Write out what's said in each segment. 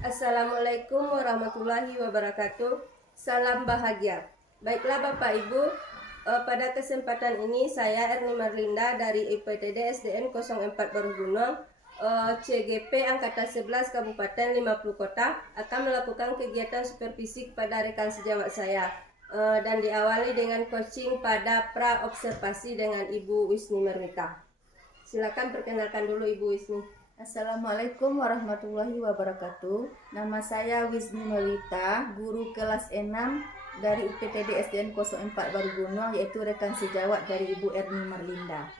Assalamualaikum warahmatullahi wabarakatuh. Salam bahagia. Baiklah Bapak Ibu, pada kesempatan ini saya Erni Marlinda dari IPTD SDN 04 Barugunung, CGP Angkatan 11 Kabupaten 50 Kota akan melakukan kegiatan supervisi kepada rekan sejawat saya, dan diawali dengan coaching pada pra observasi dengan Ibu Wisni Mermita. Silakan perkenalkan dulu Ibu Wisni. Assalamualaikum warahmatullahi wabarakatuh. Nama saya Wisni Melita, guru kelas 6 dari UPTD SDN 04 Barugunung, yaitu rekan sejawat dari Ibu Erni Marlinda.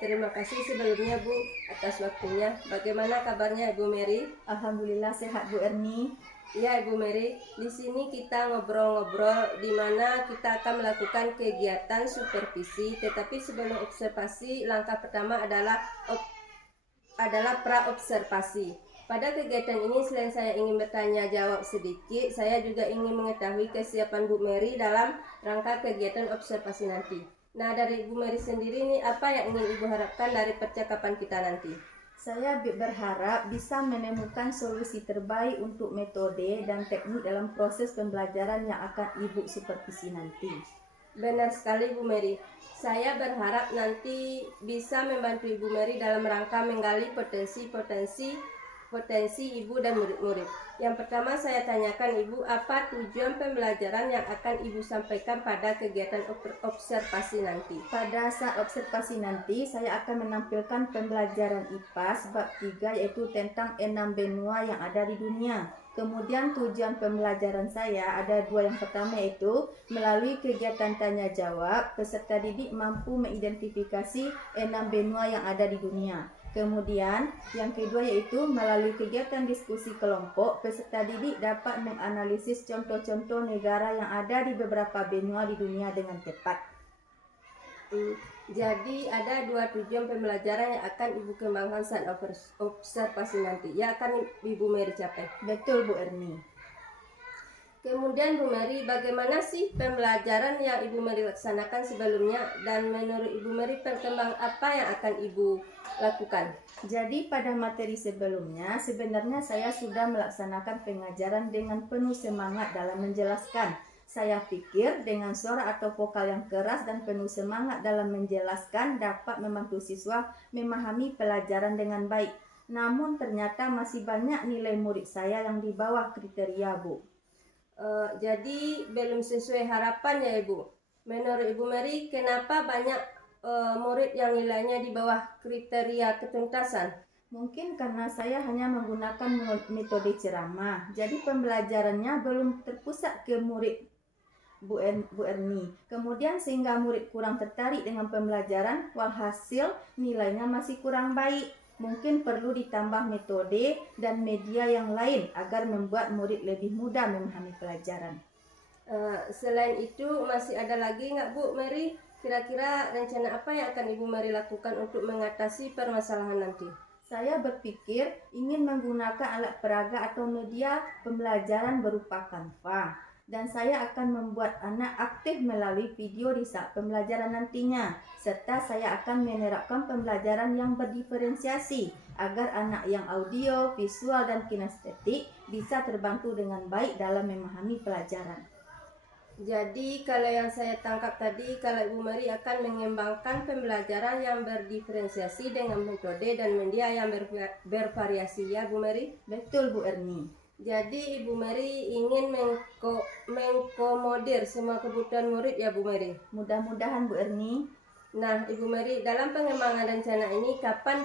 Terima kasih sebelumnya Bu atas waktunya. Bagaimana kabarnya Ibu Mary? Alhamdulillah sehat Bu Erni. Ya Ibu Mary, di sini kita ngobrol-ngobrol di mana kita akan melakukan kegiatan supervisi. Tetapi sebelum observasi, langkah pertama adalah pra-observasi. Pada kegiatan ini selain saya ingin bertanya jawab sedikit, saya juga ingin mengetahui kesiapan Bu Mary dalam rangka kegiatan observasi nanti. Nah, dari Ibu Mary sendiri ini apa yang ingin Ibu harapkan dari percakapan kita nanti? Saya berharap bisa menemukan solusi terbaik untuk metode dan teknik dalam proses pembelajaran yang akan Ibu supervisi nanti. Benar sekali Bu Mary. Saya berharap nanti bisa membantu Ibu Mary dalam rangka menggali potensi Ibu dan murid-murid. Yang pertama saya tanyakan Ibu, apa tujuan pembelajaran yang akan Ibu sampaikan pada kegiatan observasi nanti? Pada saat observasi nanti, saya akan menampilkan pembelajaran IPA bab 3, yaitu tentang 6 benua yang ada di dunia. Kemudian tujuan pembelajaran saya ada dua. Yang pertama yaitu melalui kegiatan tanya jawab, peserta didik mampu mengidentifikasi 6 benua yang ada di dunia. Kemudian yang kedua yaitu melalui kegiatan diskusi kelompok, peserta didik dapat menganalisis contoh-contoh negara yang ada di beberapa benua di dunia dengan tepat. Jadi ada dua tujuan pembelajaran yang akan Ibu kembangkan saat observasi nanti, yang akan Ibu Mary capai. Betul Bu Erni. Kemudian Bu Mary, bagaimana sih pembelajaran yang Ibu Mary laksanakan sebelumnya, dan menurut Ibu Mary perkembangan apa yang akan Ibu lakukan? Jadi pada materi sebelumnya sebenarnya saya sudah melaksanakan pengajaran dengan penuh semangat dalam menjelaskan. Saya pikir dengan suara atau vokal yang keras dan penuh semangat dalam menjelaskan dapat membantu siswa memahami pelajaran dengan baik. Namun ternyata masih banyak nilai murid saya yang di bawah kriteria Bu. Jadi belum sesuai harapan ya Ibu. Menurut Ibu Mary, kenapa banyak murid yang nilainya di bawah kriteria ketuntasan? Mungkin karena saya hanya menggunakan metode ceramah, jadi pembelajarannya belum terpusat ke murid Bu Erni. Kemudian sehingga murid kurang tertarik dengan pembelajaran, walhasil nilainya masih kurang baik. Mungkin perlu ditambah metode dan media yang lain agar membuat murid lebih mudah memahami pelajaran. Selain itu masih ada lagi nggak Bu Mary? Kira-kira rencana apa yang akan Ibu Mary lakukan untuk mengatasi permasalahan nanti? Saya berpikir ingin menggunakan alat peraga atau media pembelajaran berupa Canva. Dan saya akan membuat anak aktif melalui video di saat pembelajaran nantinya. Serta saya akan menerapkan pembelajaran yang berdiferensiasi agar anak yang audio, visual, dan kinestetik bisa terbantu dengan baik dalam memahami pelajaran. Jadi kalau yang saya tangkap tadi, kalau Ibu Mary akan mengembangkan pembelajaran yang berdiferensiasi dengan metode dan media yang bervariasi ya Bu Mary? Betul Bu Erni. Jadi Ibu Mary ingin mengkomodir semua kebutuhan murid ya Bu Mary? Mudah-mudahan Bu Erni. Nah Ibu Mary, dalam pengembangan rencana ini kapan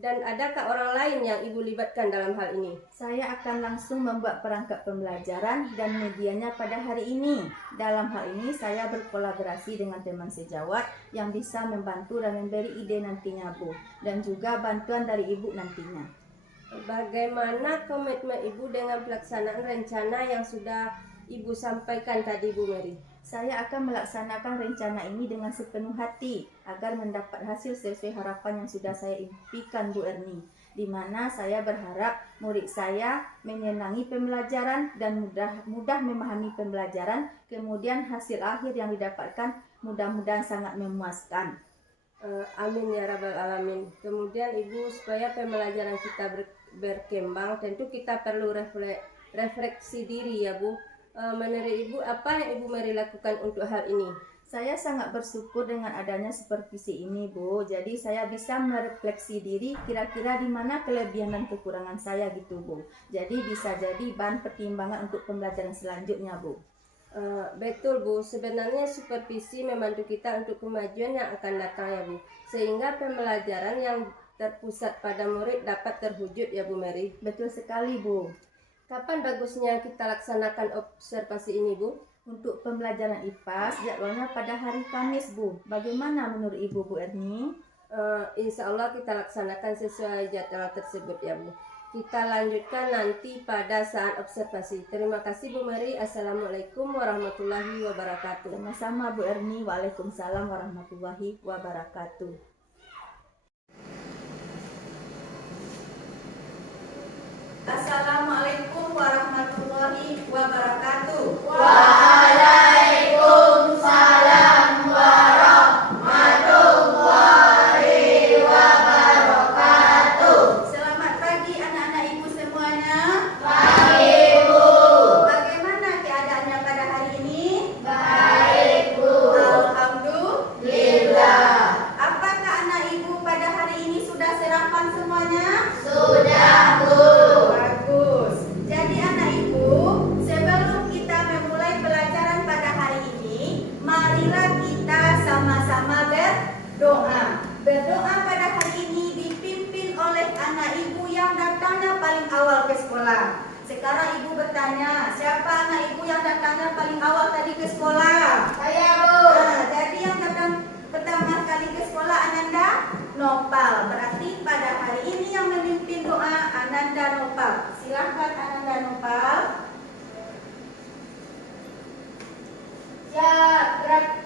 dan adakah orang lain yang Ibu libatkan dalam hal ini? Saya akan langsung membuat perangkat pembelajaran dan medianya pada hari ini. Dalam hal ini saya berkolaborasi dengan teman sejawat yang bisa membantu dan memberi ide nantinya Bu, dan juga bantuan dari Ibu nantinya. Bagaimana komitmen Ibu dengan pelaksanaan rencana yang sudah Ibu sampaikan tadi, Bu Mary? Saya akan melaksanakan rencana ini dengan sepenuh hati agar mendapat hasil sesuai harapan yang sudah saya impikan, Bu Erni. Di mana saya berharap murid saya menyenangi pembelajaran dan mudah memahami pembelajaran, kemudian hasil akhir yang didapatkan mudah-mudahan sangat memuaskan. Amin ya rabbal alamin. Kemudian Ibu, supaya pembelajaran kita berkembang, tentu kita perlu refleksi diri ya Bu. Menurut Ibu, apa yang Ibu Mary lakukan untuk hal ini? Saya sangat bersyukur dengan adanya supervisi ini, Bu. Jadi saya bisa merefleksi diri kira-kira di mana kelebihan dan kekurangan saya gitu, Bu. Jadi bisa jadi bahan pertimbangan untuk pembelajaran selanjutnya, Bu. Betul Bu, sebenarnya supervisi membantu kita untuk kemajuan yang akan datang ya Bu, sehingga pembelajaran yang terpusat pada murid dapat terwujud ya Bu Mary. Betul sekali, Bu. Kapan bagusnya kita laksanakan observasi ini Bu? Untuk pembelajaran IPA jadwalnya pada hari Kamis, Bu. Bagaimana menurut Ibu, Bu Erni? Insya Allah kita laksanakan sesuai jadwal tersebut ya Bu. Kita lanjutkan nanti pada saat observasi. Terima kasih Bu Mary. Assalamualaikum warahmatullahi wabarakatuh. Sama-sama Bu Erni. Waalaikumsalam warahmatullahi wabarakatuh. Assalamualaikum warahmatullahi wabarakatuh. Waalaikumsalam warahmatullahi wabarakatuh. Selamat pagi anak-anak Ibu semuanya. Baik, Bu. Bagaimana keadaannya pada hari ini? Baik, Bu. Alhamdulillah. Apakah anak Ibu pada hari ini sudah sarapan semuanya? Sudah, Bu. Bagus. Jadi anak Ibu, sebelum kita memulai pelajaran pada hari ini, marilah kita sama-sama berdoa. Berdoa pada hari ini dipimpin oleh anak Ibu yang datangnya paling awal ke sekolah. Sekarang Ibu bertanya, siapa anak Ibu yang datangnya paling awal tadi ke sekolah? Saya, Bu. Jadi yang datang pertama kali ke sekolah Ananda Nopal. Berarti pada hari ini yang memimpin doa Ananda Nopal. Silahkan Ananda Nopal. Siap, gerak.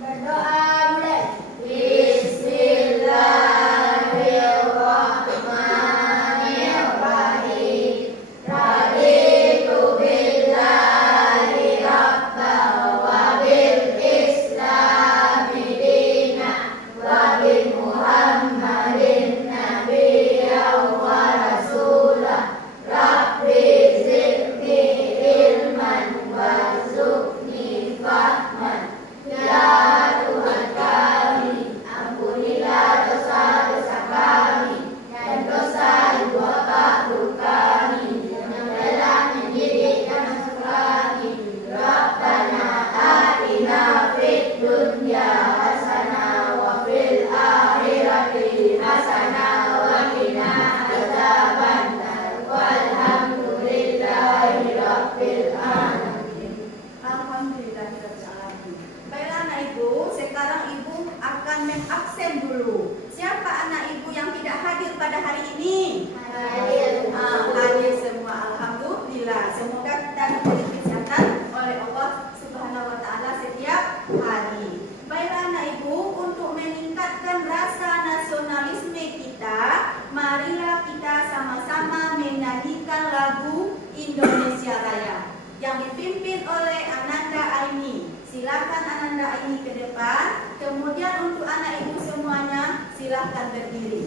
Berdoa mulai. Bismillahirrahmanirrahim. Raditu billahi rabban wa bil islami dinan wa bi Muhammadin nabiyyan wa rasulah. Rabbi zidni ilman warzuqni fahman. Ya Tuhan kami, ampunilah dosa-dosa kami dan dosa ibu bapa kami yang telah mendidik dan mengasuh kami. Rabbana atina fid dunya hasanah wa fil akhirati hasanah wa qina adzabannar. Walhamdulillahi rabbil alamin. Alhamdulillahirrahmanirrahim. Baiklah anak Ibu, sekarang Ibu akan mengabsen dulu. Siapa anak Ibu yang tidak hadir pada hari ini? Hadir. Hadir semua. Alhamdulillah. Semoga kita diberi kesehatan oleh Allah Subhanahu wa taala setiap hari. Baiklah anak Ibu, untuk meningkatkan rasa nasionalisme kita, marilah kita sama-sama menyanyikan lagu Indonesia Raya yang dipimpin oleh Ananda Aini. Silakan Ananda Aini ke depan. Kemudian untuk anak Ibu semuanya, silakan berdiri.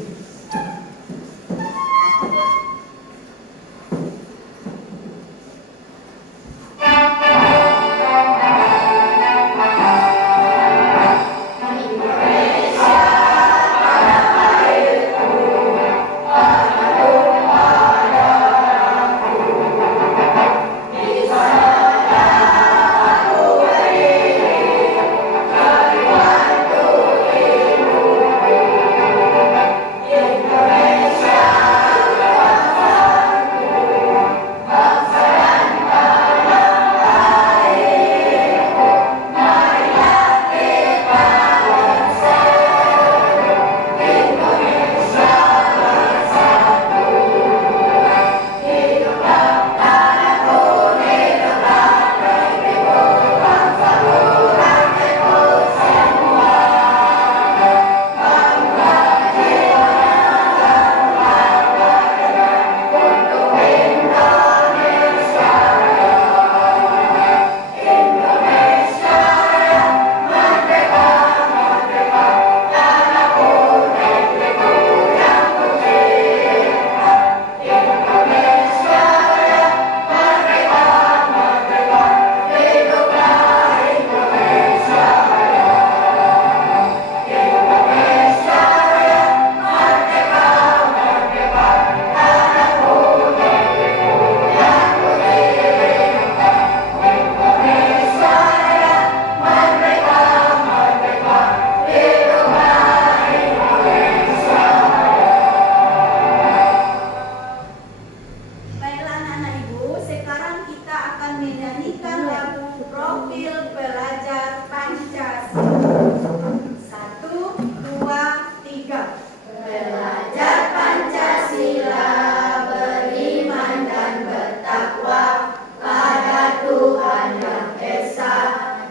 Yeah. menyanyikan lagu Profil Pelajar Pancasila. 1, 2, 3. Belajar Pancasila, beriman dan bertakwa pada Tuhan Yang Esa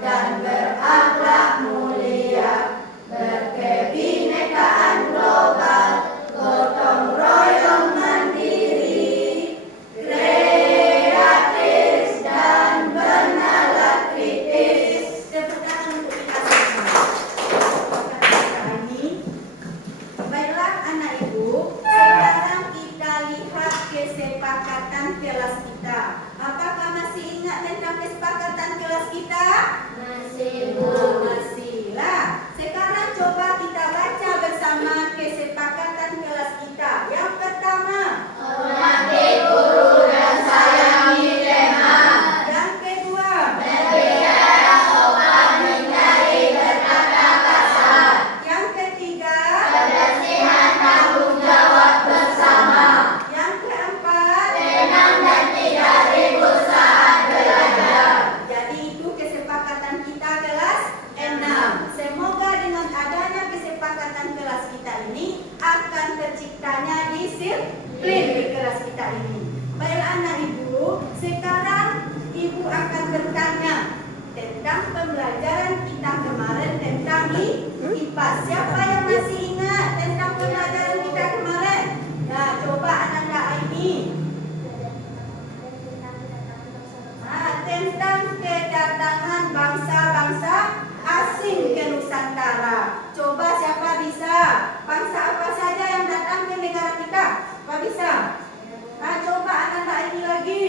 dan berakhlak mulia, berkebinekaan global, gotong royong mandiri, kreatif dan bernalar kritis. Tepuk tangan untuk kita semua. Ini, baiklah anak ibu, sekarang kita lihat kesepakatan kelas kita. Apakah masih ingat tentang kesepakatan kelas kita? Masih Masihlah. Sekarang coba kita baca bersama kesepakatan kelas kita. Yang pertama, hormati guru dan sayangi teman, yang kedua, berbicara sopan, hindari berkata kasar, yang ketiga, kebersihan tanggung jawab bersama, yang keempat. tenang dan tidak ribut saat belajar. Jadi itu kesepakatan kita kelas 6. Semoga dengan adanya kesepakatan kelas kita ini akan terciptanya disiplin di kelas kita ini. Baiklah anak ibu, sekarang ibu akan bertanya tentang pembelajaran kita kemarin tentang IPA. Siapa yang masih ingat tentang pembelajaran kita kemarin? Nah, coba Ananda Aini. Tentang kedatangan bangsa-bangsa asing ke Nusantara. Coba siapa bisa? Bangsa apa saja yang datang ke negara kita? Siapa bisa? Coba Ananda ini lagi.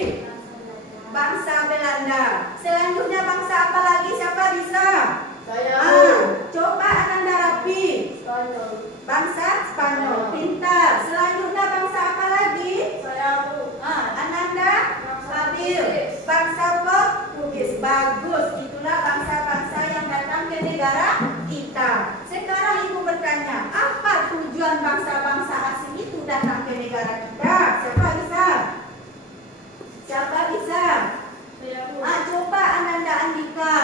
Bangsa Belanda. Selanjutnya bangsa apa lagi? Siapa bisa? Coba Ananda Rapi. Bangsa Spanyol. Pintar. Selanjutnya bangsa apa lagi? Ananda Habil. Bangsa Portugis. Bagus. Itulah bangsa-bangsa yang datang ke negara kita. Sekarang ibu bertanya, apa tujuan bangsa-bangsa asing itu datang ke negara kita? Siapa bisa? Siapa bisa? Coba Ananda Andika.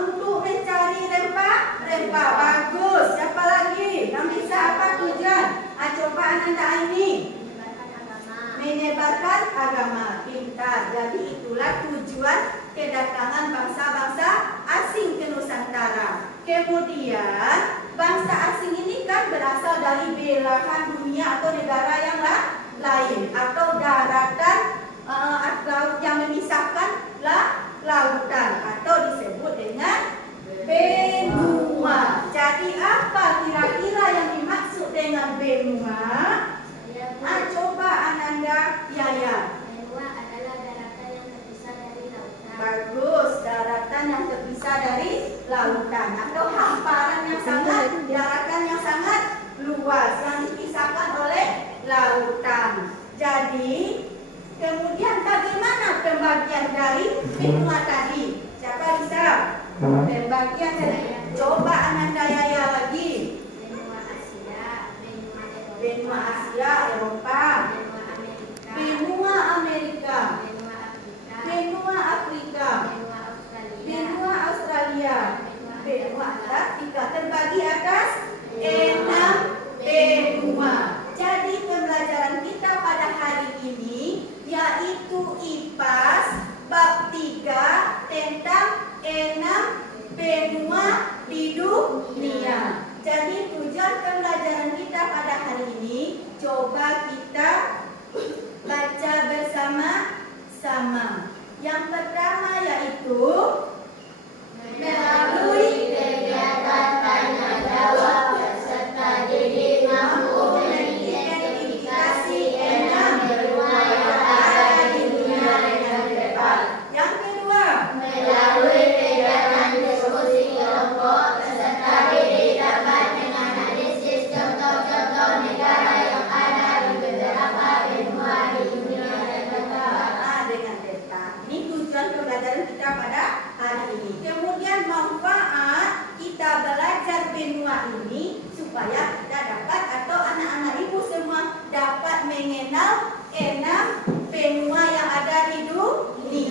Untuk mencari rempah. Bagus. Siapa lagi? Yang bisa apa tujuan? Coba Ananda Aini. Menyebarkan agama. Pintar. Jadi itulah tujuan kedatangan bangsa-bangsa asing ke Nusantara. Kemudian bangsa asing ini kan berasal dari belahan dunia atau negara yang lain, atau daratan atau yang memisahkan lautan, atau disebut dengan benua. Jadi apa kira-kira yang dimaksud dengan benua? Coba Ananda Yaya. Benua adalah daratan yang terpisah dari lautan. Bagus, daratan yang terpisah dari lautan, atau hamparan yang sangat, daratan yang sangat luas yang dipisahkan oleh lautan. Jadi kemudian bagaimana pembagian dari benua tadi? Siapa bisa? Pembagian dari, coba Ananda Yaya lagi. Benua Asia, Benua Asia, Eropa, benua Amerika, benua Amerika, benua Afrika, benua Afrika, benua Australia, benua Antartika, terbagi atas 6 benua. Jadi pembelajaran kita pada hari ini yaitu IPAS bab 3 tentang 6 benua di dunia. Jadi tujuan pembelajaran kita pada hari ini, coba kita baca bersama-sama. Yang pertama yaitu melalui kegiatan tanya jawab peserta didik mampu mengidentifikasi 6 benua yang ada di dunia dengan tepat. Yang kedua, Melalui kegiatan diskusi kelompok, peserta didik dapat menganalisis contoh-contoh negara yang ada di beberapa benua di dunia yang tepat. dengan tepat. Ini tujuan pembelajaran kita pada hari ini. Kemudian manfaat kita belajar benua ini supaya kita dapat, atau anak-anak ibu semua dapat mengenal 6 benua yang ada di dunia.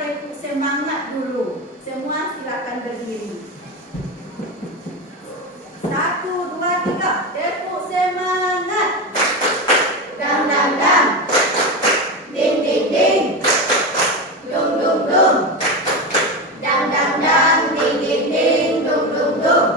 tepuk semangat dulu. Semua silakan berdiri. 1, 2, 3, tepuk semangat. Dang dang dang, ding ding ding, dung dung dung, dang dang dang, ding ding ding, dung dung dung.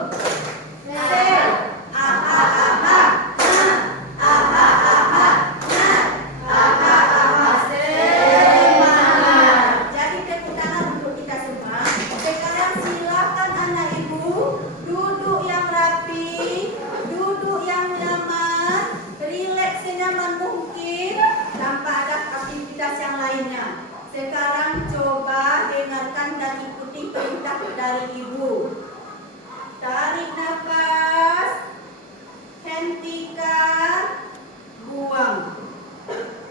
Jadi tepuk tangan untuk kita semua. Sekarang silakan anak ibu duduk yang rapi, duduk yang nyaman, rileks senyaman mungkin tanpa ada aktivitas yang lainnya. Sekarang coba dengarkan dan ikuti perintah dari ibu. Tarik nafas, hentikan, buang.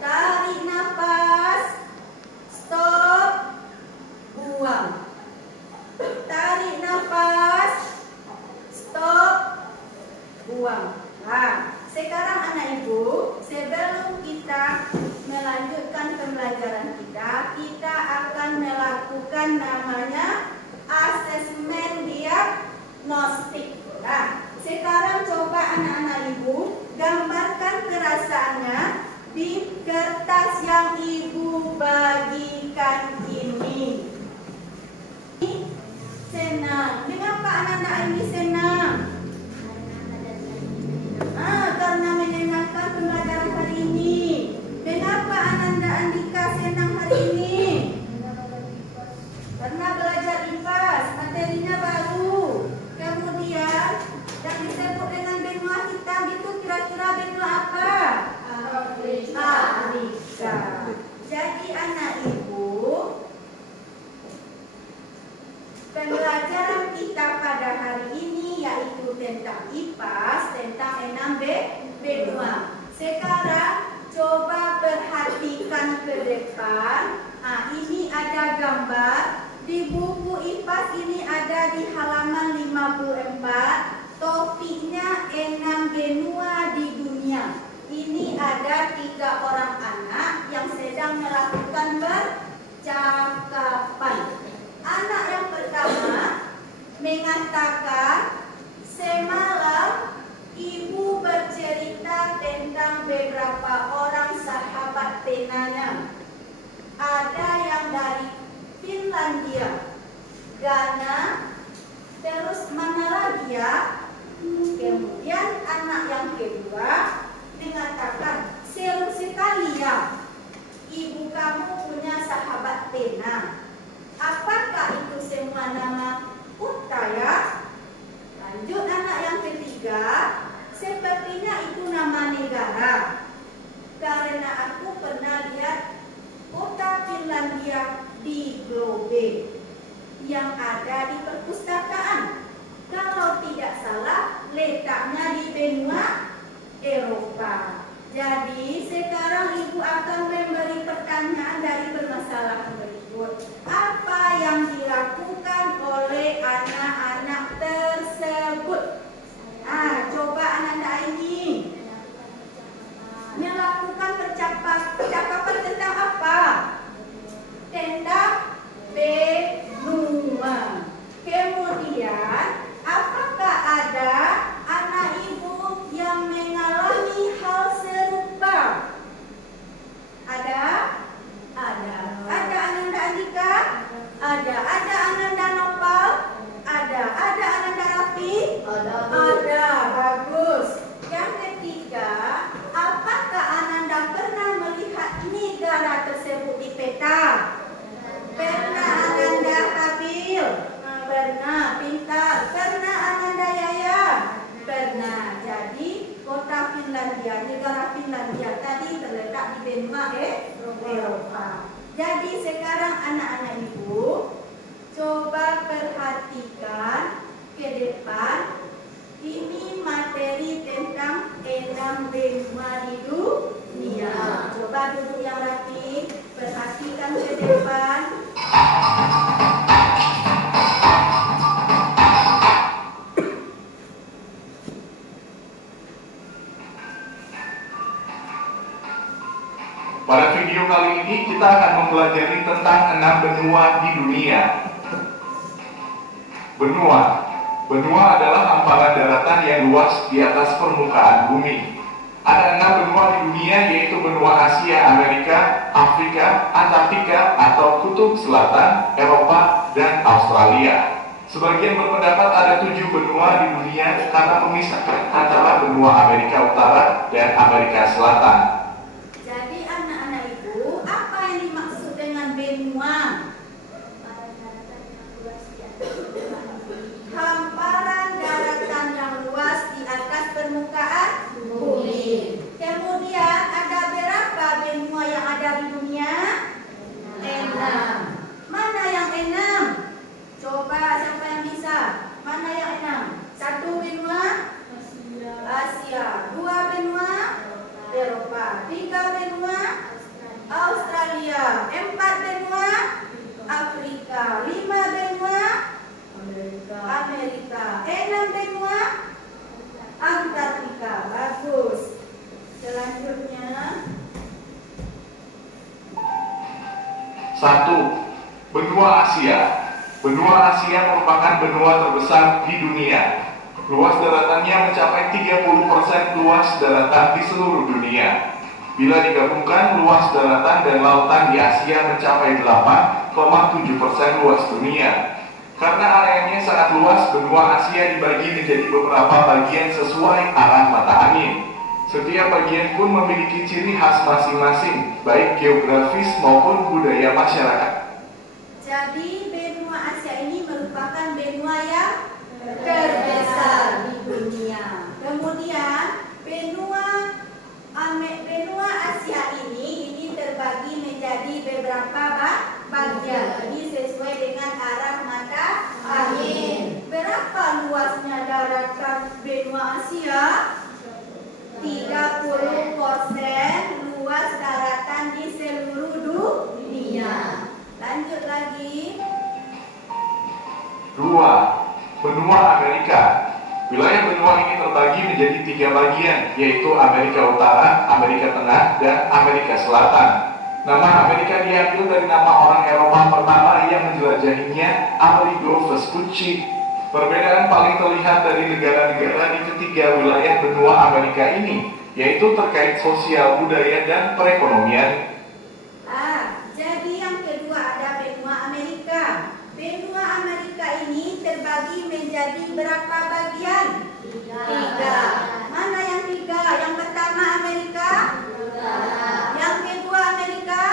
Tarik nafas, stop, buang. Tarik nafas, stop, buang. Nah, sekarang anak ibu, sebelum kita melanjutkan pembelajaran kita akan melakukan namanya asesmen diagnostik. Nah, sekarang coba anak-anak ibu gambarkan perasaannya di kertas yang ibu bagikan ini. Senang. Mengapa anak-anak ini senang? Karena menyenangkan pembelajaran hari ini. Mengapa Ananda Andika senang hari ini? Karena belajar IPAS, materinya baru. Kemudian yang disebut dengan benua hitam itu kira-kira benua apa? Afrika. Jadi anak ibu, pembelajaran kita pada hari ini yaitu tentang IPAS, tentang 6B2. Sekarang coba perhatikan ke depan. Ini ada gambar. Di buku IPAS ini ada di halaman 54. Topiknya 6 benua di dunia. Ini ada 3 orang anak yang sedang melakukan percakapan. Anak yang pertama mengatakan, semalam ibu bercerita tentang beberapa orang sahabat tenanya. Ada yang dari Finlandia, Ghana, terus mana lagi ya? Kemudian anak yang kedua mengatakan, seru sekali ya, ibu kamu punya sahabat pena. Apakah itu semua nama Uta ya? Lanjut anak yang ketiga, sepertinya itu nama negara. Karena aku pernah lihat kota Finlandia di Globe yang ada di perpustakaan. Kalau tidak salah, letaknya di benua Eropa. Jadi sekarang ibu akan memberi pertanyaan dari permasalahan berikut. Apa yang dilakukan oleh anak-anak tersebut? Coba anak-anak ini melakukan percakapan tentang apa? Tentang benua. Kemudian, apakah ada anak ibu yang mengalami hal serupa? Ada? Ada. Ada Ananda Andika? Ada. Ada Ananda Nopal? Ada. Ada Ananda Rafi? Ada. Bagus. Yang ketiga, apakah Ananda pernah melihat negara tersebut di peta? Pernah Ananda Habil? Pernah. Pintar. Pernah Ananda Yaya? Pernah. Jadi kota Finlandia, negara Finlandia tadi terletak di benua Eropa. Jadi sekarang anak-anak ibu coba perhatikan ke depan. Ini materi tentang 6 benua di dunia. Coba duduk yang rapi, perhatikan ke depan. Pada video kali ini kita akan mempelajari tentang 6 benua di dunia. Benua adalah hamparan daratan yang luas di atas permukaan bumi. Ada 6 benua di dunia, yaitu benua Asia, Amerika, Afrika, Antartika atau Kutub Selatan, Eropa, dan Australia. Sebagian berpendapat ada 7 benua di dunia karena memisahkan antara benua Amerika Utara dan Amerika Selatan. Jadi anak-anak ibu, apa yang dimaksud dengan benua? Hamparan daratan yang luas di atas permukaan bumi. Kemudian ada berapa benua yang ada di dunia? 6. Mana yang 6? Coba siapa yang bisa? Mana yang 6? 1 benua Asia, 2 benua Eropa, 3 benua Australia, 4 benua Afrika, 5 benua Amerika, 6 benua Antartika. Bagus. Selanjutnya 1. Benua Asia. Benua Asia merupakan benua terbesar di dunia. Luas daratannya mencapai 30% luas daratan di seluruh dunia. Bila digabungkan, luas daratan dan lautan di Asia mencapai 8,7% luas dunia. Karena areanya sangat luas, benua Asia dibagi menjadi beberapa bagian sesuai arah mata angin. Setiap bagian pun memiliki ciri khas masing-masing, baik geografis maupun budaya masyarakat. jadi benua Asia ini merupakan benua yang terbesar di dunia. Kemudian benua Asia ini terbagi menjadi beberapa bagian. Ini sesuai dengan arah mata angin. Berapa luasnya daratan benua Asia? 30% luas daratan di seluruh dunia. Lanjut lagi. 2. Benua Amerika. Wilayah benua ini terbagi menjadi 3 bagian, yaitu Amerika Utara, Amerika Tengah, dan Amerika Selatan. Nama Amerika diambil dari nama orang Eropa pertama yang menjelajahinya, Amerigo Vespucci. Perbedaan paling terlihat dari negara-negara di ketiga wilayah benua Amerika ini, yaitu terkait sosial, budaya, dan perekonomian. Jadi yang kedua ada benua Amerika. Benua Amerika ini terbagi menjadi berapa bagian? 3. Mana yang 3? Yang pertama Amerika? Yang kedua Amerika?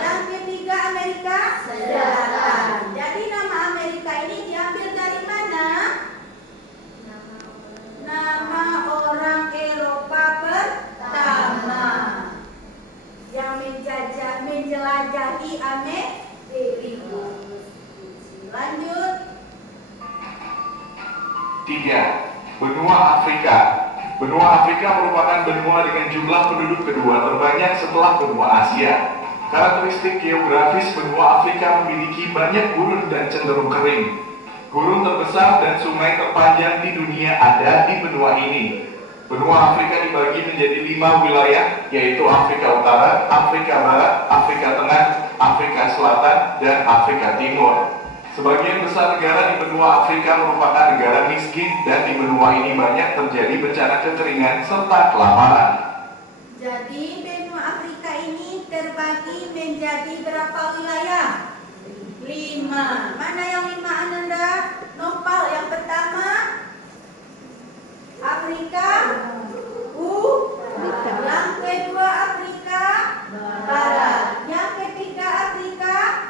Yang ketiga Amerika Selatan. Jadi nama Amerika ini diambil dari mana? Nama orang Eropa pertama yang menjelajahi Amerika. Lanjut. 3. Benua Afrika. Benua Afrika merupakan benua dengan jumlah penduduk kedua terbanyak setelah benua Asia. Karakteristik geografis benua Afrika memiliki banyak gurun dan cenderung kering. Gurun terbesar dan sungai terpanjang di dunia ada di benua ini. Benua Afrika dibagi menjadi 5 wilayah, yaitu Afrika Utara, Afrika Barat, Afrika Tengah, Afrika Selatan, dan Afrika Timur. Sebagian besar negara di benua Afrika merupakan negara miskin, dan di benua ini banyak terjadi bencana kekeringan serta kelaparan. Jadi benua Afrika ini terbagi menjadi berapa wilayah? 5. Mana yang 5 Ananda? Nopal yang pertama Afrika yang kedua Afrika Barat, yang ketiga Afrika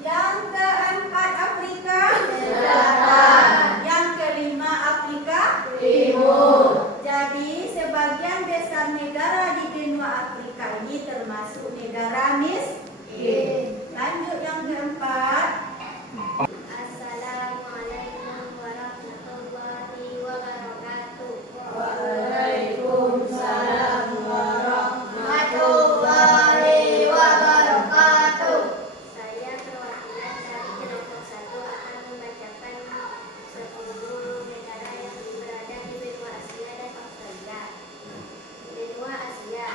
yang keempat Afrika Selatan, yang kelima Afrika Timur. Jadi sebagian besar negara di benua Afrika ini termasuk negara miskin. Lanjut yang keempat. Assalamualaikum warahmatullahi wabarakatuh. Waalaikumsalam Warahmatullahi wabarakatuh. Saya perwakilan dari kelompok 1 akan membacakan 10 negara yang berada di benua Asia dan Australia. Benua Asia.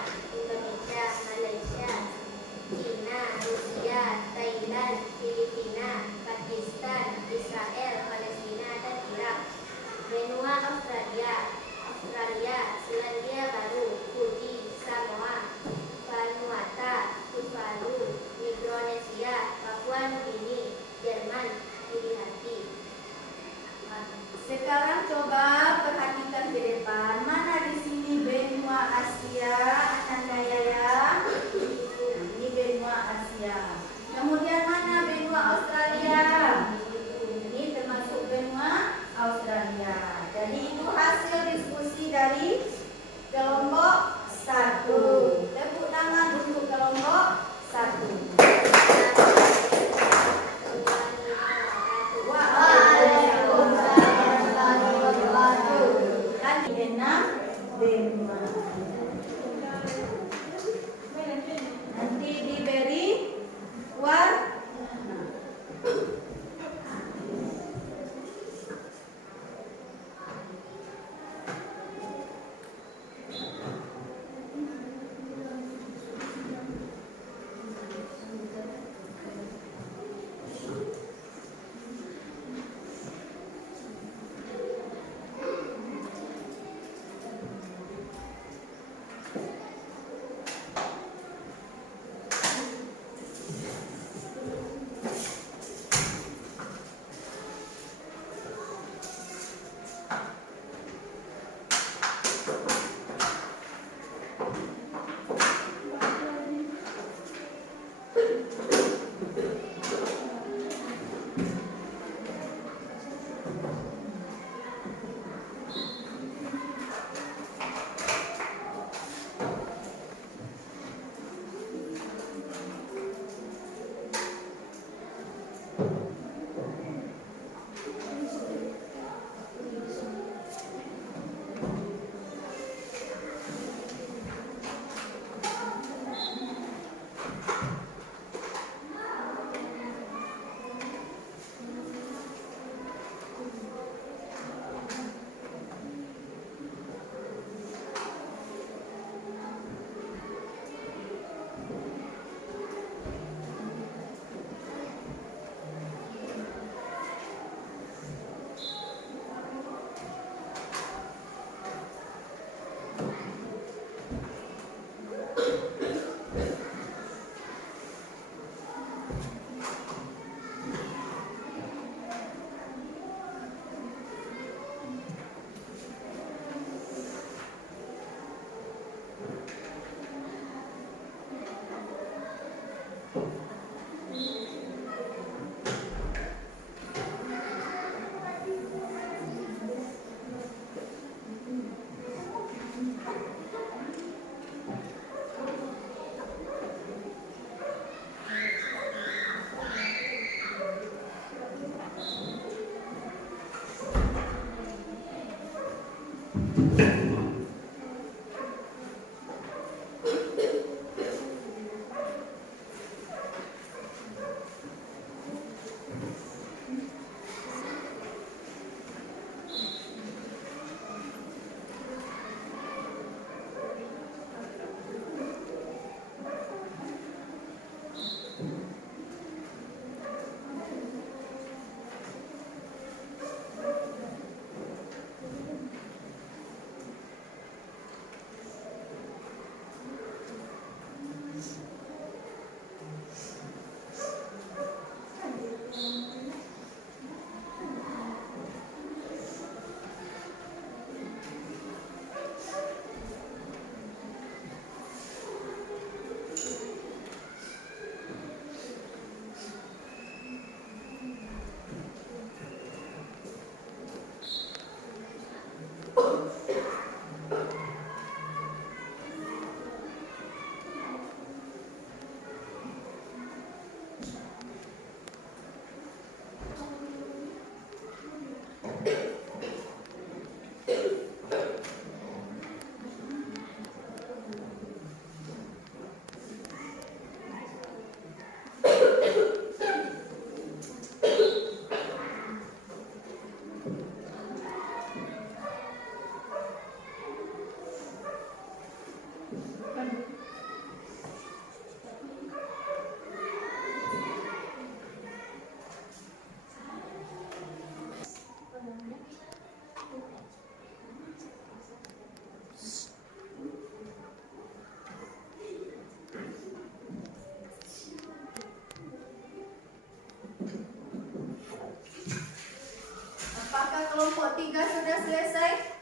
selesai?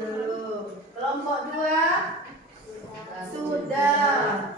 Belum. Kelompok 2 sudah.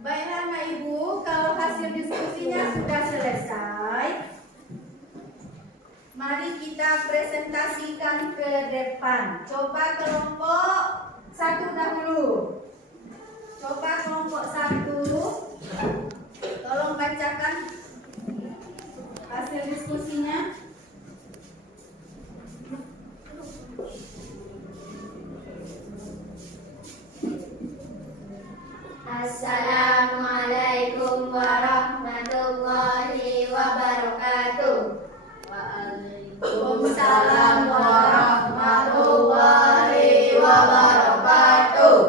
Baiklah anak ibu, kalau hasil diskusinya sudah selesai, mari kita presentasikan ke depan. Coba kelompok 1 dahulu. Coba kelompok 1, tolong bacakan hasil diskusinya. Assalamualaikum warahmatullahi wabarakatuh. Waalaikumsalam warahmatullahi wabarakatuh.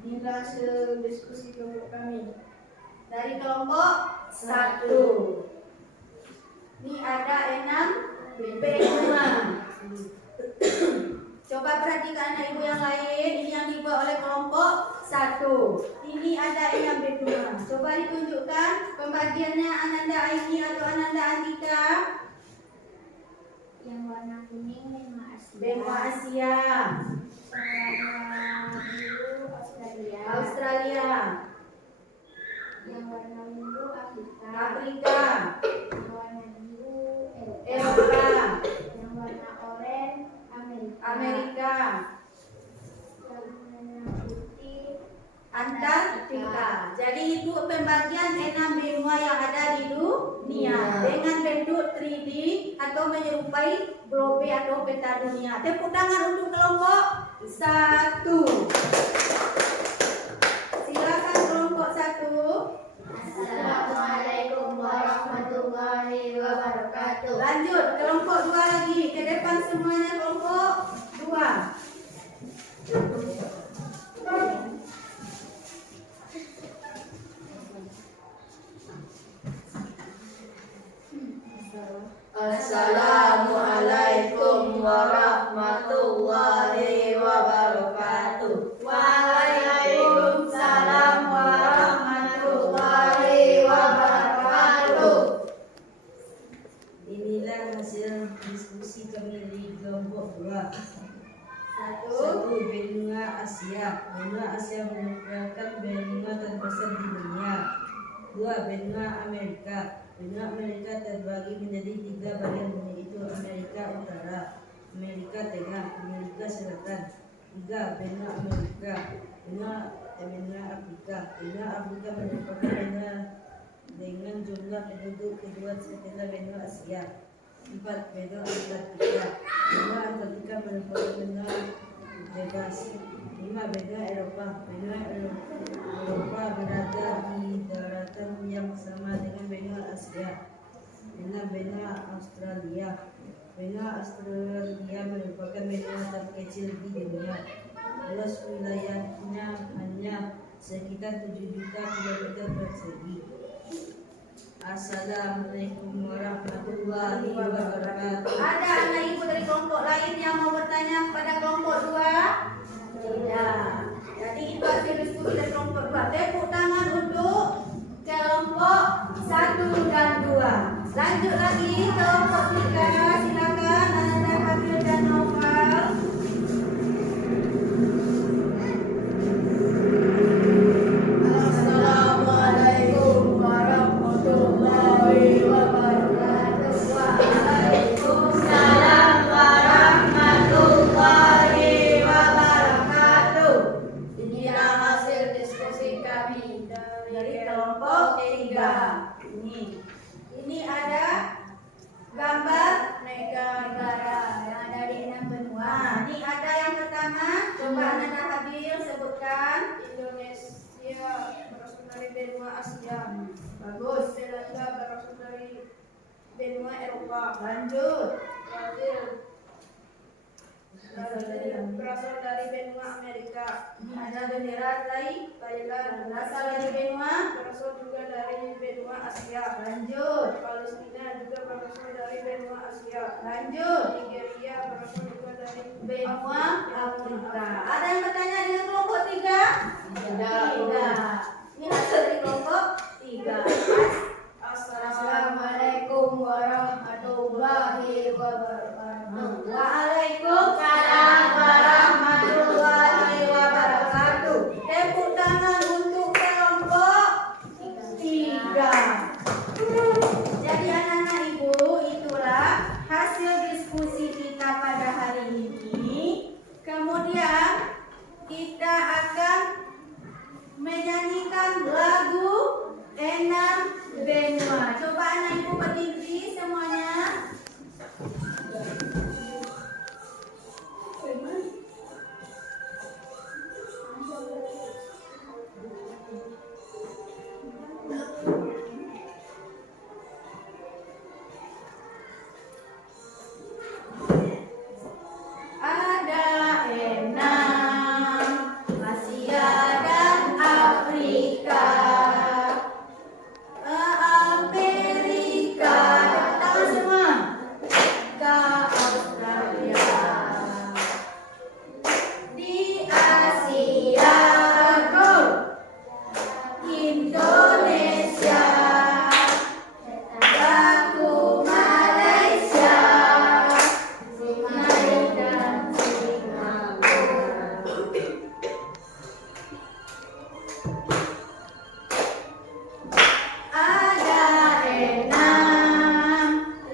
Inilah hasil diskusi kelompok kami. Dari kelompok 1. Ini ada 6 B5. Coba perhatikan anak ibu yang lain. Ini yang dibuat oleh kelompok 1. Ini ada 6 B2. Coba ditunjukkan pembagiannya Ananda Aini atau Ananda Andika. Yang warna kuning benua Asia. Benua Asia. Warna biru Australia. Australia. Yang warna ungu Afrika. Afrika. Yang warna biru Eropa. Yang warna oranye Amerika. Amerika. Yang warna putih Antartika. Jadi itu pembagian 6 benua yang ada di dunia dengan bentuk 3D atau menyerupai globe atau peta dunia. Tepuk tangan untuk kelompok 1. Silakan kelompok 1. Assalamualaikum warahmatullahi wabarakatuh. Lanjut kelompok 2 lagi. Ke depan semuanya kelompok 2. Assalamualaikum warahmatullahi wabarakatuh. Waalaikumsalam warahmatullahi wabarakatuh. Inilah hasil diskusi kami di kelompok 2. 1. Benua Asia. Benua Asia merupakan benua terbesar di dunia. 2. Benua Amerika. Benua Amerika terbagi menjadi 3 bagian, yaitu Amerika Utara, Amerika Tengah, Amerika Selatan. 3. Benua Amerika. Benua Afrika. Benua Afrika merupakan benua dengan jumlah penduduk kedua setelah benua Asia. 4. Benua Antartika. Benua Antartika merupakan benua bebas. 5. Benua Eropa. Benua Eropa berada di daratan yang sama dengan benua Asia. 6. Benua Australia. Benua Australia merupakan benua terkecil di dunia. Luas wilayahnya hanya sekitar 7 juta kilometer persegi. Assalamualaikum warahmatullahi wabarakatuh. Ada anak ibu dari kelompok lain yang mau bertanya kepada kelompok 2? Tidak. Jadi itu hasil diskusi dari kelompok 2. Tepuk tangan untuk kelompok 1 dan 2. Lanjut lagi kelompok 3. Silakan Ananda, Fadil dan Noval. Assalamualaikum warahmatullahi wabarakatuh. Waalaikumsalam warahmatullahi wabarakatuh. Inilah hasil diskusi kami Dari kelompok 3. negara yang ada di 6 benua. Nah, ini ada yang pertama, coba Anda hadir sebutkan. Indonesia berasal dari benua Asia. Bagus. Belanda berasal dari benua Eropa. Lanjut. Brazil berasal dari benua Amerika. Ada bendera Thailand berasal dari benua. berasal juga dari benua Asia. Lanjut. Palestina juga berasal dari benua Asia. Lanjut. Nigeria berasal juga dari Benua Afrika. Ada yang bertanya dengan kelompok 3? Tidak. Ini hasil dari kelompok 3. Assalamualaikum warahmatullahi wabarakatuh. Waalaikumsalam warahmatullahi wabarakatuh. Tepuk tangan untuk kelompok 3. Jadi anak-anak ibu, itulah hasil diskusi kita pada hari ini. Kemudian kita akan menyanyikan lagu 6 benua. Coba anak ibu berdiri semuanya. Ada 6 Asia dan Afrika, Amerika, tangan semua, ke Australia. Di Asia, go, Indonesia, Baku, Malaysia, Brunei dan Singapura. Ada 6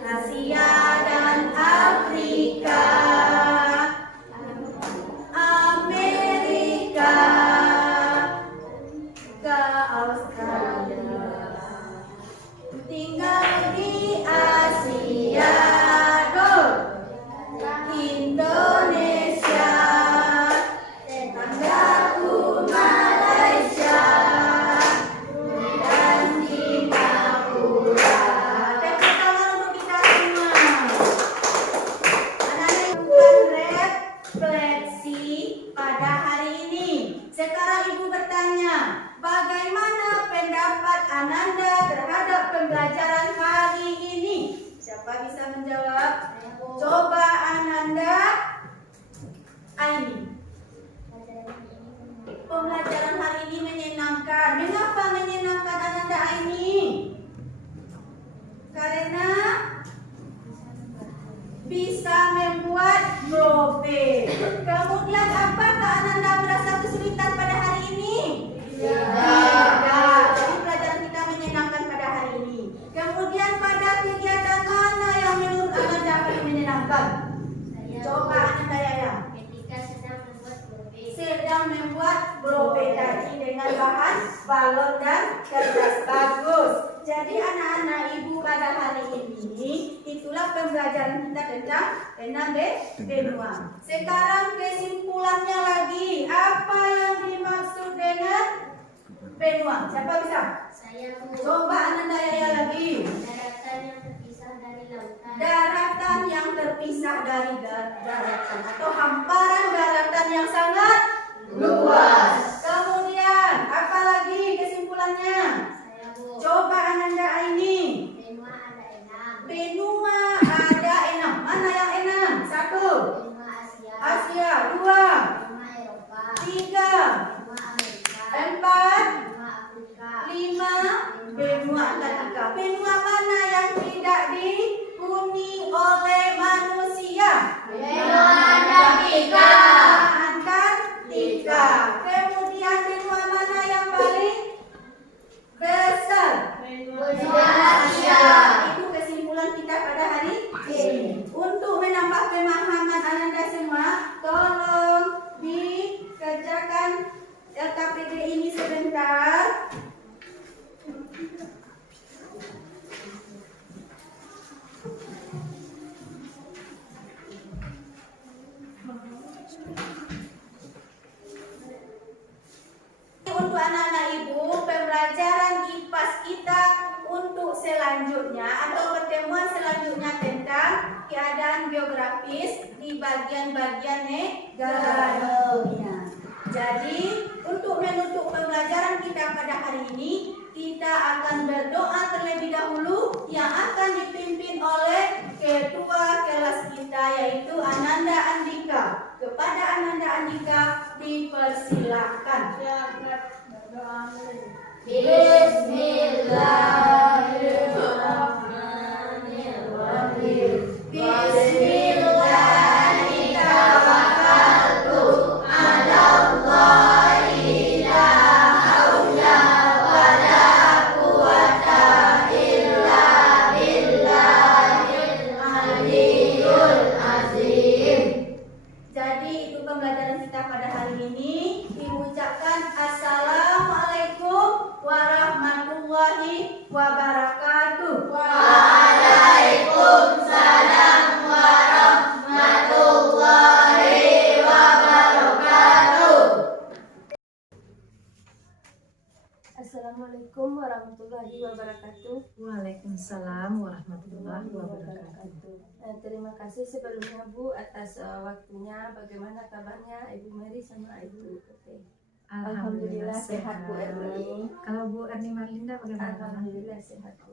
Asia dan Afrika, Amerika, ke Australia. Tinggal di Asia, go, Indonesia, Baku, Malaysia, dan Singapura. Tepuk tangan untuk kita semua. Anak-anak bukan refleksi pada hari ini. Sekarang ibu bertanya, bagaimana pendapat Ananda terhadap pembelajaran hari ini? Siapa bisa menjawab? Coba Ananda. Aini. Pembelajaran hari ini menyenangkan. Mengapa menyenangkan Ananda Aini? Karena bisa membuat grobe. Kemudian apakah Ananda merasa kesulitan pada hari ini? Tidak. Jadi pelajaran kita menyenangkan pada hari ini. Kemudian pada kegiatan mana yang menurut Ananda paling menyenangkan? Coba Ananda ya. Ketika Sedang membuat grobe tadi dengan bahan balon dan kertas. Bagus. Jadi anak-anak ibu pada hari ini itulah pembelajaran kita tentang 6 benua. Sekarang kesimpulannya lagi, apa yang dimaksud dengan benua? Siapa bisa? Saya Coba Ananda ya lagi. daratan yang terpisah dari lautan. Daratan yang terpisah dari daratan atau hamparan daratan yang sangat luas. Kemudian apa lagi kesimpulannya? Saya Bu. Coba Ananda Aini. Benua ada 6. Benua ada 6. Mana yang 6? 1. Benua Asia. Asia. 2. Benua Eropa. 3. Benua Amerika. 4. Benua Afrika. 5. Benua Antartika. Benua mana yang tidak dihuni oleh manusia? Benua Antartika. Antartika. untuk anak-anak Ibu, pembelajaran IPAS kita untuk selanjutnya atau pertemuan selanjutnya tentang keadaan geografis di bagian-bagian negara dunia. Jadi, untuk menutup pembelajaran kita pada hari ini, kita akan berdoa terlebih dahulu yang akan dipimpin oleh ketua kelas kita yaitu Ananda Andika. Kepada Ananda Andika dipersilakan. Bismillahirrahmanirrahim. Jadi itu pembelajaran kita pada hari ini. Ibu ucapkan Assalamualaikum warahmatullahi wabarakatuh. Waalaikumsalam warahmatullahi wabarakatuh. Assalamualaikum warahmatullahi wabarakatuh. Waalaikumsalam warahmatullahi wabarakatuh. Terima kasih sebelumnya Bu atas waktunya. Bagaimana kabarnya Ibu Mary sama Ibu Tete? Alhamdulillah sehat Bu Erni. Kalau Bu Erni Marlinda bagaimana? Alhamdulillah sehat Bu.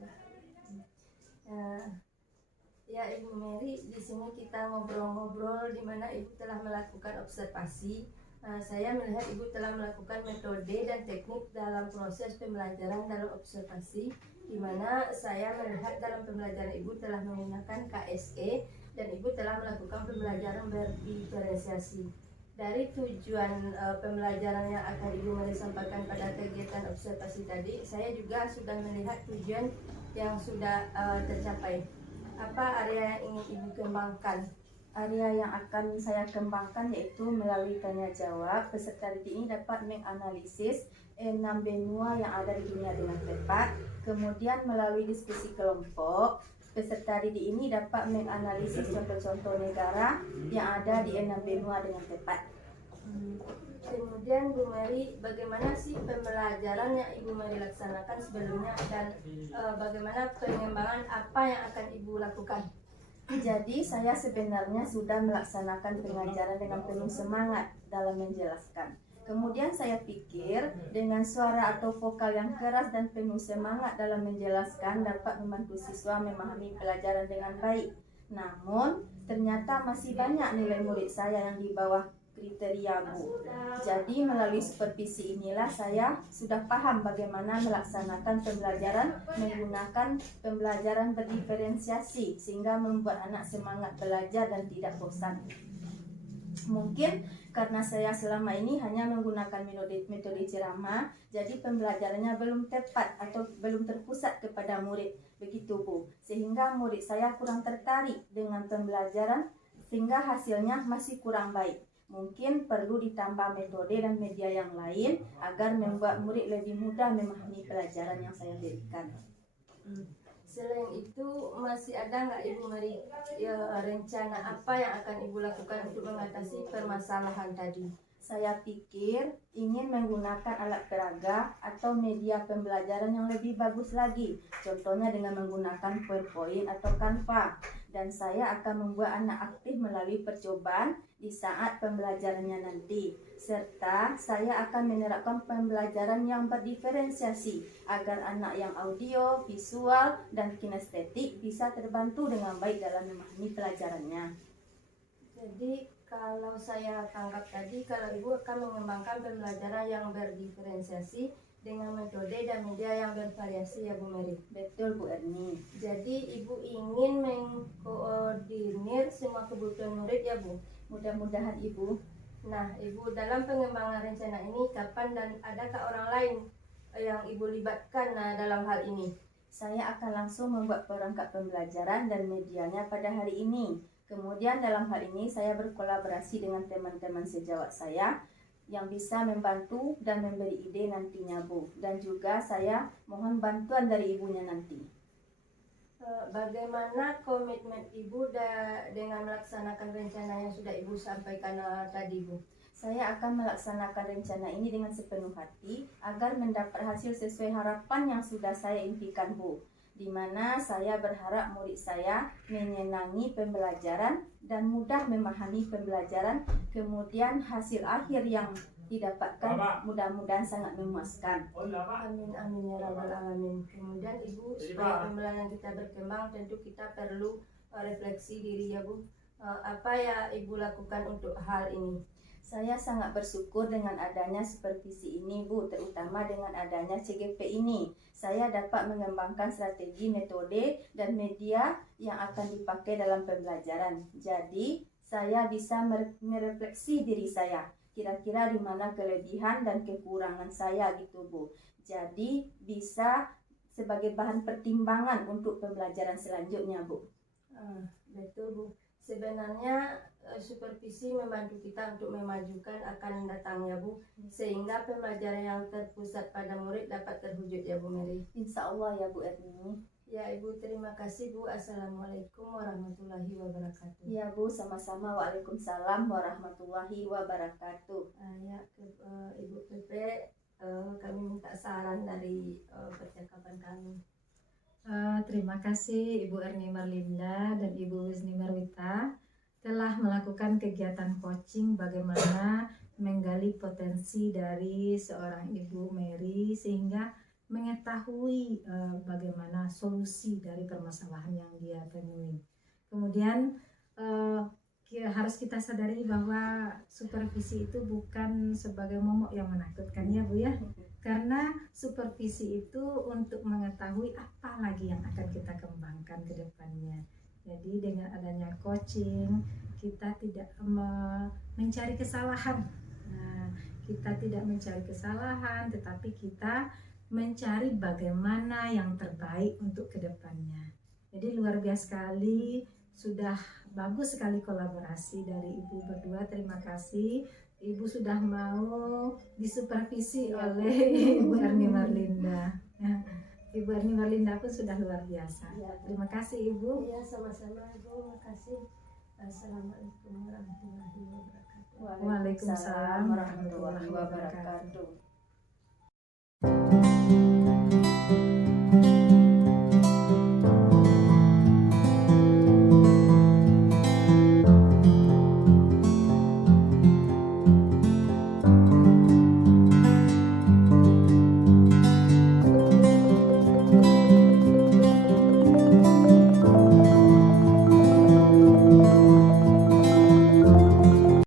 Ya Ibu Mary, di sini kita ngobrol-ngobrol di mana Ibu telah melakukan observasi. Saya melihat Ibu telah melakukan metode dan teknik dalam proses pembelajaran dalam observasi, di mana saya melihat dalam pembelajaran Ibu telah menggunakan KSE dan Ibu telah melakukan pembelajaran berdiferensiasi. Dari tujuan pembelajaran yang akan Ibu Mary sampaikan pada kegiatan observasi tadi, saya juga sudah melihat tujuan yang sudah tercapai. Apa area yang ingin Ibu kembangkan? Area yang akan saya kembangkan yaitu melalui tanya jawab, peserta didik ini dapat menganalisis 6 benua yang ada di dunia dengan tepat. Kemudian melalui diskusi kelompok, peserta didik ini dapat menganalisis contoh-contoh negara yang ada di 6 benua dengan tepat. Kemudian Bu Mary, bagaimana sih pembelajaran yang Ibu Mary laksanakan sebelumnya dan bagaimana pengembangan apa yang akan Ibu lakukan? Jadi saya sebenarnya sudah melaksanakan pengajaran dengan penuh semangat dalam menjelaskan. Kemudian saya pikir dengan suara atau vokal yang keras dan penuh semangat dalam menjelaskan dapat membantu siswa memahami pelajaran dengan baik. Namun ternyata masih banyak nilai murid saya yang di bawah kriteria Bu. Jadi melalui supervisi inilah saya sudah paham bagaimana melaksanakan pembelajaran menggunakan pembelajaran berdiferensiasi sehingga membuat anak semangat belajar dan tidak bosan. Mungkin karena saya selama ini hanya menggunakan metode ceramah, jadi pembelajarannya belum tepat atau belum terpusat kepada murid. Begitu Bu, sehingga murid saya kurang tertarik dengan pembelajaran sehingga hasilnya masih kurang baik. Mungkin perlu ditambah metode dan media yang lain agar membuat murid lebih mudah memahami pelajaran yang saya berikan. Selain itu, masih ada nggak Ibu Mary rencana apa yang akan Ibu lakukan untuk mengatasi permasalahan tadi? Saya pikir ingin menggunakan alat peraga atau media pembelajaran yang lebih bagus lagi. Contohnya dengan menggunakan PowerPoint atau Canva. Dan saya akan membuat anak aktif melalui percobaan di saat pembelajarannya nanti. Serta saya akan menerapkan pembelajaran yang berdiferensiasi agar anak yang audio, visual, dan kinestetik bisa terbantu dengan baik dalam memahami pelajarannya. Jadi kalau saya tangkap tadi, kalau Ibu akan mengembangkan pembelajaran yang berdiferensiasi dengan metode dan media yang bervariasi ya Bu Mary. Betul Bu Erni. Jadi Ibu ingin mengkoordinir semua kebutuhan murid ya Bu. Mudah-mudahan Ibu. Nah Ibu, dalam pengembangan rencana ini kapan dan adakah orang lain yang Ibu libatkan dalam hal ini? Saya akan langsung membuat perangkat pembelajaran dan medianya pada hari ini. Kemudian dalam hal ini saya berkolaborasi dengan teman-teman sejawat saya yang bisa membantu dan memberi ide nantinya Bu. Dan juga saya mohon bantuan dari ibunya nanti. Bagaimana komitmen Ibu dengan melaksanakan rencana yang sudah Ibu sampaikan tadi Bu? Saya akan melaksanakan rencana ini dengan sepenuh hati agar mendapat hasil sesuai harapan yang sudah saya impikan, Bu. Di mana saya berharap murid saya menyenangi pembelajaran dan mudah memahami pembelajaran, kemudian hasil akhir yang didapatkan mudah-mudahan sangat memuaskan. Amin amin ya rabbal alamin. Kemudian Ibu, supaya pembelajaran kita berkembang tentu kita perlu refleksi diri ya Bu. Apa ya Ibu lakukan untuk hal ini? Saya sangat bersyukur dengan adanya supervisi ini, Bu, terutama dengan adanya CGP ini. Saya dapat mengembangkan strategi, metode, dan media yang akan dipakai dalam pembelajaran. Jadi, saya bisa merefleksi diri saya. Kira-kira di mana kelebihan dan kekurangan saya gitu, Bu. Jadi, bisa sebagai bahan pertimbangan untuk pembelajaran selanjutnya, Bu. Betul Bu. Sebenarnya supervisi membantu kita untuk memajukan akan datangnya Bu, sehingga pembelajaran yang terpusat pada murid dapat terwujud ya Bu Mary. Insya Allah ya Bu Erni. Ya Ibu, terima kasih Bu. Assalamualaikum warahmatullahi wabarakatuh. Ya Bu, sama-sama. Waalaikumsalam warahmatullahi wabarakatuh. Ibu Pepe, kami minta saran dari percakapan kami. Terima kasih Ibu Erni Marlinda dan Ibu Wisni Marwita telah melakukan kegiatan coaching bagaimana menggali potensi dari seorang Ibu Mary sehingga mengetahui bagaimana solusi dari permasalahan yang dia temui. Kemudian harus kita sadari bahwa supervisi itu bukan sebagai momok yang menakutkan ya Bu ya. Karena supervisi itu untuk mengetahui apa lagi yang akan kita kembangkan ke depannya. Jadi dengan adanya coaching, kita tidak mencari kesalahan. Nah, kita tidak mencari kesalahan, tetapi kita mencari bagaimana yang terbaik untuk ke depannya. Jadi luar biasa sekali, sudah bagus sekali kolaborasi dari Ibu berdua. Terima kasih. Ibu sudah mau disupervisi oleh Ibu Erni Marlinda. Ya, Ibu Erni Marlinda pun sudah luar biasa. Terima kasih Ibu. Iya, sama-sama Ibu. Makasih. Assalamualaikum warahmatullahi wabarakatuh. Waalaikumsalam warahmatullahi wabarakatuh.